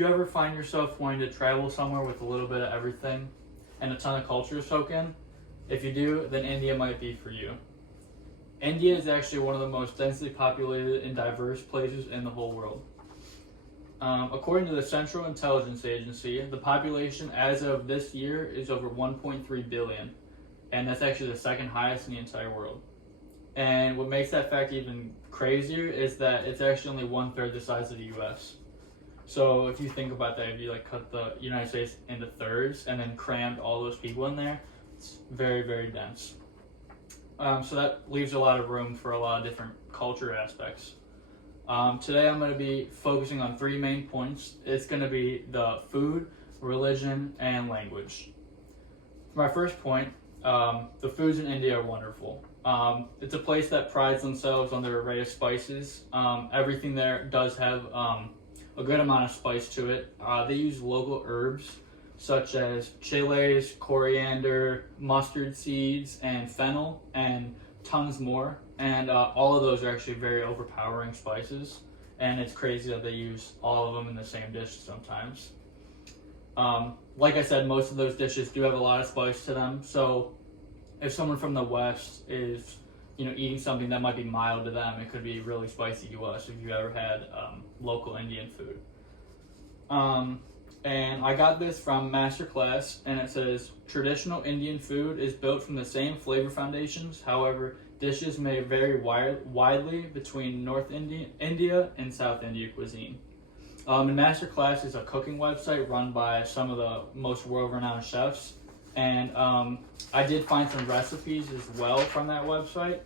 you ever find yourself wanting to travel somewhere with a little bit of everything and a ton of culture to soak in? If you do, then India might be for you. India is actually one of the most densely populated and diverse places in the whole world. According to the Central Intelligence Agency, the population as of this year is over 1.3 billion, and that's actually the second highest in the entire world. And what makes that fact even crazier is that it's actually only 1/3 the size of the U.S. So if you think about that, if you like cut the United States into thirds and then crammed all those people in there, it's very, very dense. So that leaves a lot of room for a lot of different culture aspects. Today I'm going to be focusing on 3 main points. It's going to be the food, religion, and language. For my first point, the foods in India are wonderful. It's a place that prides themselves on their array of spices. Everything there does have a good amount of spice to it. They use local herbs such as chilies, coriander, mustard seeds, and fennel, and tons more. And all of those are actually very overpowering spices. And it's crazy that they use all of them in the same dish sometimes. Like I said, most of those dishes do have a lot of spice to them. So if someone from the West is, eating something that might be mild to them, it could be really spicy to us if you ever had local Indian food. And I got this from Masterclass, and it says, traditional Indian food is built from the same flavor foundations. However, dishes may vary widely between North India and South India cuisine. And Masterclass is a cooking website run by some of the most world-renowned chefs. And I did find some recipes as well from that website.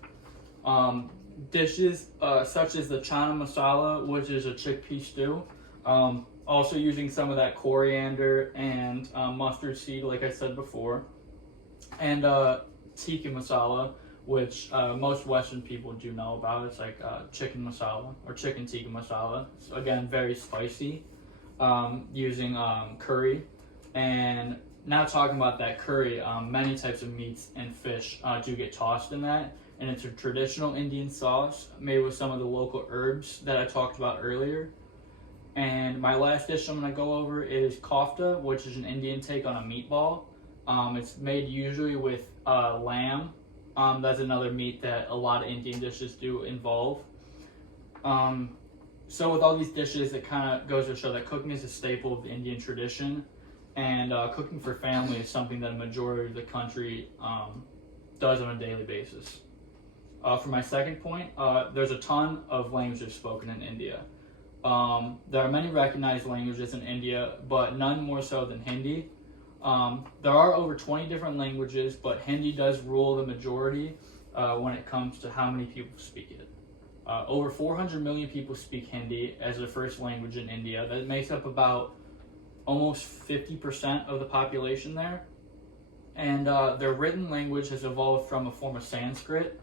Dishes such as the chana masala, which is a chickpea stew. Also using some of that coriander and mustard seed, like I said before. And tikka masala, which most Western people do know about. It's like chicken masala or chicken tikka masala. So again, very spicy, using curry. And now talking about that curry, many types of meats and fish do get tossed in that. And it's a traditional Indian sauce made with some of the local herbs that I talked about earlier. And my last dish I'm going to go over is kofta, which is an Indian take on a meatball. It's made usually with lamb. That's another meat that a lot of Indian dishes do involve. So with all these dishes, it kind of goes to show that cooking is a staple of the Indian tradition. And cooking for family is something that a majority of the country does on a daily basis. For my second point, there's a ton of languages spoken in India. There are many recognized languages in India, but none more so than Hindi. There are over 20 different languages, but Hindi does rule the majority when it comes to how many people speak it. Over 400 million people speak Hindi as their first language in India. That makes up about almost 50% of the population there. And their written language has evolved from a form of Sanskrit.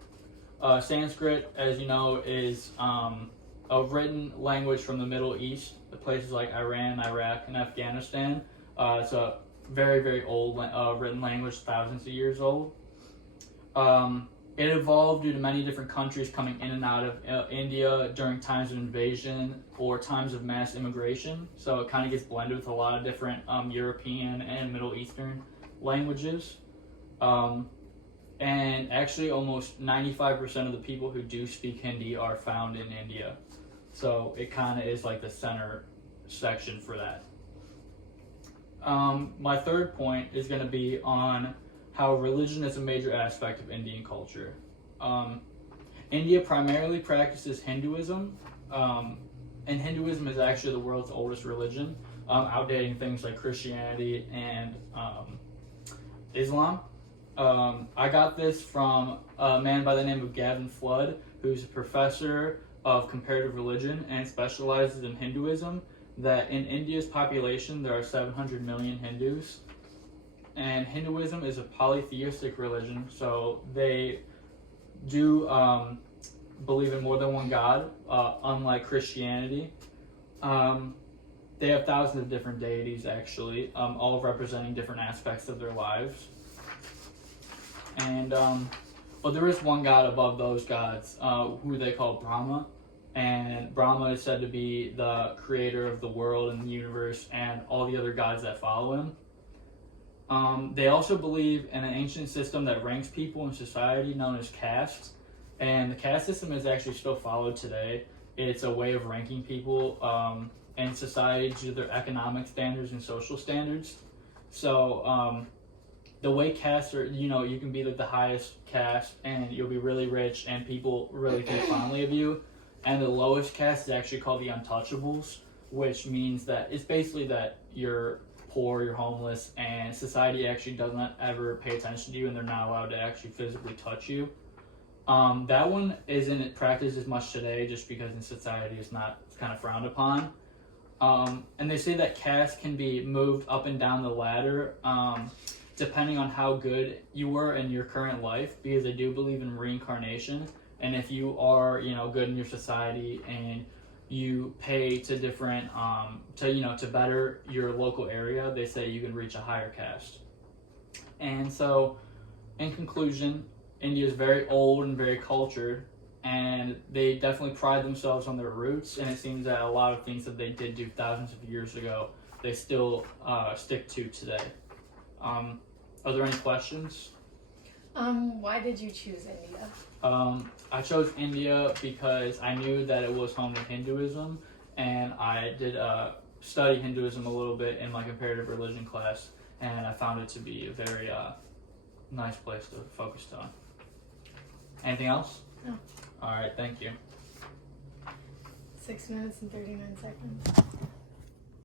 Sanskrit, as you know, is a written language from the Middle East, places like Iran, Iraq, and Afghanistan. It's a very, very old written language, thousands of years old. It evolved due to many different countries coming in and out of India during times of invasion or times of mass immigration. So it kind of gets blended with a lot of different European and Middle Eastern languages. And actually almost 95% of the people who do speak Hindi are found in India. So it kind of is like the center section for that. My third point is going to be on how religion is a major aspect of Indian culture. India primarily practices Hinduism, and Hinduism is actually the world's oldest religion, outdating things like Christianity and Islam. I got this from a man by the name of Gavin Flood, who's a professor of comparative religion and specializes in Hinduism, that in India's population there are 700 million Hindus. And Hinduism is a polytheistic religion, so they do believe in more than one god, unlike Christianity. They have thousands of different deities, actually, all representing different aspects of their lives. And but there is one god above those gods, who they call Brahma, and Brahma is said to be the creator of the world and the universe and all the other gods that follow him. They also believe in an ancient system that ranks people in society known as castes, and the caste system is actually still followed today. It's a way of ranking people in society due to their economic standards and social standards. So the way castes are, you can be like the highest caste and you'll be really rich and people really think fondly of you. And the lowest caste is actually called the untouchables, which means that it's basically that you're poor, you're homeless, and society actually doesn't ever pay attention to you and they're not allowed to actually physically touch you. That one isn't practiced as much today just because in society it's kind of frowned upon. And they say that caste can be moved up and down the ladder depending on how good you were in your current life, because they do believe in reincarnation. And if you are, good in your society and you pay to different, to better your local area, they say you can reach a higher caste. And so, in conclusion, India is very old and very cultured, and they definitely pride themselves on their roots, and it seems that a lot of things that they did do thousands of years ago, they still stick to today. Are there any questions? Why did you choose India? I chose India because I knew that it was home to Hinduism, and I did study Hinduism a little bit in my comparative religion class, and I found it to be a very nice place to focus on. Anything else? No. All right, thank you. 6 minutes and 39 seconds.